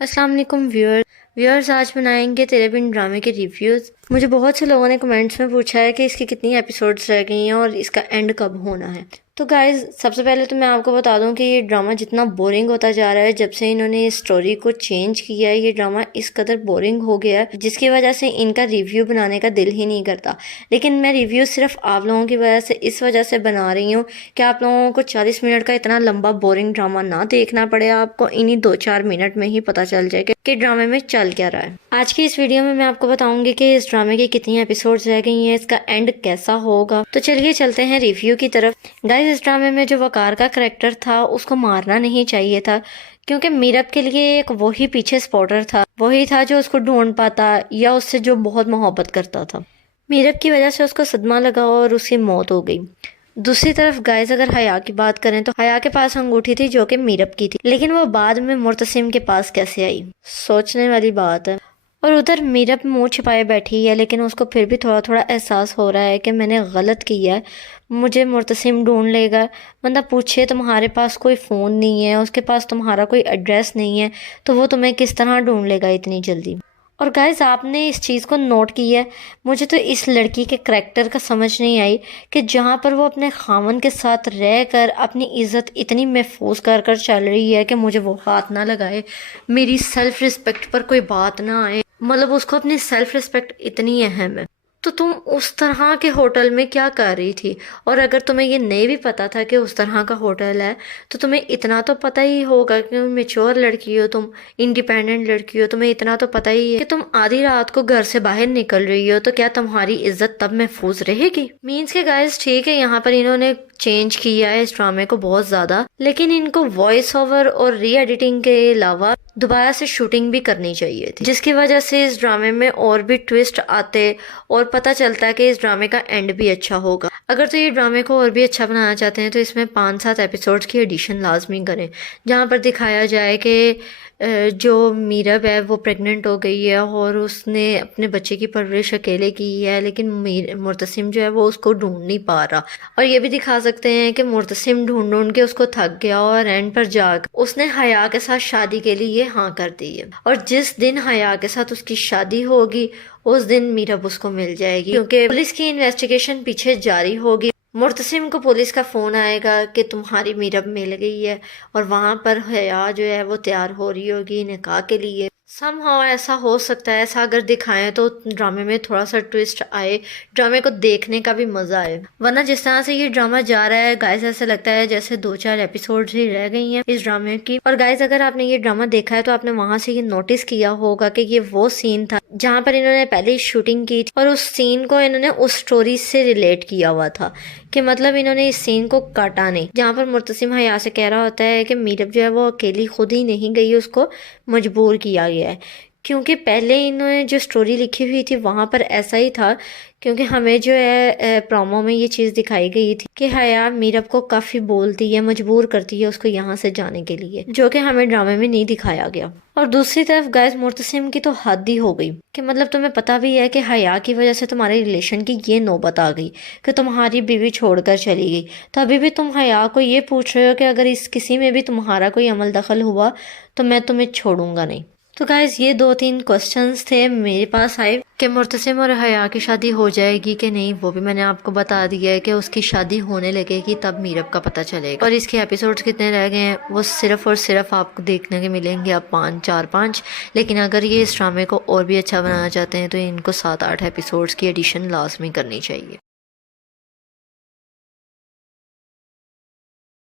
السلام علیکم ویورز آج بنائیں گے تیرے بن ڈرامے کے ریویوز۔ مجھے بہت سے لوگوں نے کمنٹس میں پوچھا ہے کہ اس کی کتنی ایپیسوڈز رہ گئی ہیں اور اس کا اینڈ کب ہونا ہے۔ تو گائز سب سے پہلے تو میں آپ کو بتا دوں کہ یہ ڈرامہ جتنا بورنگ ہوتا جا رہا ہے جب سے انہوں نے اسٹوری کو چینج کیا ہے، یہ ڈرامہ اس قدر بورنگ ہو گیا ہے جس کی وجہ سے ان کا ریویو بنانے کا دل ہی نہیں کرتا۔ لیکن میں ریویو صرف آپ لوگوں کی وجہ سے اس وجہ سے بنا رہی ہوں کہ آپ لوگوں کو 40 منٹ کا اتنا لمبا بورنگ ڈرامہ نہ دیکھنا پڑے، آپ کو انہی 2-4 منٹ میں ہی پتہ چل جائے کہ ڈرامے میں چل کیا رہا ہے۔ آج کی اس ویڈیو میں آپ کو بتاؤں گی کہ اس ڈرامے کی کتنی ایپیسوڈز رہ گئی ہیں، اس کا اینڈ کیسا ہوگا۔ تو چلیے چلتے ہیں ریویو کی طرف۔ گائز اس ڈرامے میں جو وقار کا کریکٹر تھا اس کو مارنا نہیں چاہیے تھا، کیونکہ میرب کے لیے ایک وہی پیچھے سپورٹر تھا، وہی تھا جو اس کو ڈھونڈ پاتا یا اس سے جو بہت محبت کرتا تھا۔ میرب کی وجہ سے اس کو صدمہ لگا اور اس کی موت ہو گئی۔ دوسری طرف گائز اگر حیا کی بات کریں تو حیا کے پاس انگوٹھی تھی جو کہ میرب کی تھی، لیکن وہ بعد میں مرتسم کے پاس کیسے آئی، سوچنے والی بات ہے۔ اور ادھر میرب منہ چھپائے بیٹھی ہے، لیکن اس کو پھر بھی تھوڑا تھوڑا احساس ہو رہا ہے کہ میں نے غلط کیا ہے، مجھے مرتسم ڈھونڈ لے گا۔ بندہ پوچھے تمہارے پاس کوئی فون نہیں ہے، اس کے پاس تمہارا کوئی ایڈریس نہیں ہے، تو وہ تمہیں کس طرح ڈھونڈ لے گا اتنی جلدی۔ اور گائز آپ نے اس چیز کو نوٹ کیا ہے، مجھے تو اس لڑکی کے کریکٹر کا سمجھ نہیں آئی کہ جہاں پر وہ اپنے خاوند کے ساتھ رہ کر اپنی عزت اتنی محفوظ کر کر چل رہی ہے کہ مجھے وہ ہاتھ نہ لگائے، میری سیلف رسپیکٹ پر کوئی بات نہ آئے، مطلب اس کو اپنی سیلف رسپیکٹ اتنی اہم ہے، تو تم اس طرح کے ہوٹل میں کیا کر رہی تھی؟ اور اگر تمہیں یہ نہیں بھی پتا تھا کہ اس طرح کا ہوٹل ہے تو تمہیں اتنا تو پتہ ہی ہوگا کہ میچور لڑکی ہو تم، انڈیپینڈنٹ لڑکی ہو، تمہیں اتنا تو پتہ ہی ہے کہ تم آدھی رات کو گھر سے باہر نکل رہی ہو تو کیا تمہاری عزت تب محفوظ رہے گی؟ مینس کے گائز ٹھیک ہے یہاں پر انہوں نے چینج کیا ہے اس ڈرامے کو بہت زیادہ، لیکن ان کو وائس اوور اور ری ایڈیٹنگ کے علاوہ دوبارہ سے شوٹنگ بھی کرنی چاہیے تھی، جس کی وجہ سے اس ڈرامے میں اور بھی ٹویسٹ آتے اور پتہ چلتا ہے کہ اس ڈرامے کا اینڈ بھی اچھا ہوگا۔ اگر تو یہ ڈرامے کو اور بھی اچھا بنانا چاہتے ہیں تو اس میں 5-7 ایپیسوڈز کی ایڈیشن لازمی کریں، جہاں پر دکھایا جائے کہ جو میرب ہے وہ پریگننٹ ہو گئی ہے اور اس نے اپنے بچے کی پرورش اکیلے کی ہے، لیکن مرتسم جو ہے وہ اس کو ڈھونڈ نہیں پا رہا۔ اور یہ بھی دکھا سکتے ہیں کہ مرتسم ڈھونڈ کے اس کو تھک گیا اور اینڈ پر جا کر اس نے حیا کے ساتھ شادی کے لیے ہاں کر دی ہے، اور جس دن حیا کے ساتھ اس کی شادی ہوگی اس دن میرب اس کو مل جائے گی، کیونکہ پولیس کی انویسٹیگیشن پیچھے جاری ہوگی۔ مرتسم کو پولیس کا فون آئے گا کہ تمہاری میرب مل گئی ہے، اور وہاں پر حیا جو ہے وہ تیار ہو رہی ہوگی نکاح کے لیے۔ سم ہاؤ ایسا ہو سکتا ہے، ایسا اگر دکھائیں تو ڈرامے میں تھوڑا سا ٹویسٹ آئے، ڈرامے کو دیکھنے کا بھی مزہ آئے، ورنہ جس طرح سے یہ ڈرامہ جا رہا ہے گائز ایسا لگتا ہے جیسے 2-4 ایپیسوڈز ہی رہ گئی ہیں اس ڈرامے کی۔ اور گائز اگر آپ نے یہ ڈرامہ دیکھا ہے تو آپ نے وہاں سے یہ نوٹس کیا ہوگا کہ یہ وہ سین تھا جہاں پر انہوں نے پہلے شوٹنگ کی تھی، اور اس سین کو انہوں نے اس سٹوری سے ریلیٹ کیا ہوا تھا، کہ مطلب انہوں نے اس سین کو کاٹا نہیں، جہاں پر مرتسم حیا سے کہہ رہا ہوتا ہے کہ میرب جو ہے وہ اکیلی خود ہی نہیں گئی، اس کو مجبور کیا گیا ہے، کیونکہ پہلے انہوں نے جو سٹوری لکھی ہوئی تھی وہاں پر ایسا ہی تھا، کیونکہ ہمیں جو ہے پرومو میں یہ چیز دکھائی گئی تھی کہ حیا میرب کو کافی بولتی ہے، مجبور کرتی ہے اس کو یہاں سے جانے کے لیے، جو کہ ہمیں ڈرامے میں نہیں دکھایا گیا۔ اور دوسری طرف گائز مرتسم کی تو حد ہی ہو گئی کہ مطلب تمہیں پتہ بھی ہے کہ حیا کی وجہ سے تمہارے ریلیشن کی یہ نوبت آ گئی کہ تمہاری بیوی چھوڑ کر چلی گئی، تو ابھی بھی تم حیا کو یہ پوچھ رہے ہو کہ اگر اس کسی میں بھی تمہارا کوئی عمل دخل ہوا تو میں تمہیں چھوڑوں گا نہیں۔ تو گائز یہ 2-3 کوسچنز تھے میرے پاس آئے کہ مرتسم اور حیا کی شادی ہو جائے گی کہ نہیں، وہ بھی میں نے آپ کو بتا دیا ہے کہ اس کی شادی ہونے لگے گی تب میرب کا پتہ چلے گا۔ اور اس کے ایپیسوڈز کتنے رہ گئے ہیں وہ صرف اور صرف آپ کو دیکھنے کے ملیں گے اب 4-5، لیکن اگر یہ اس ڈرامے کو اور بھی اچھا بنانا چاہتے ہیں تو ان کو 7-8 ایپیسوڈز کی ایڈیشن لازمی کرنی چاہیے۔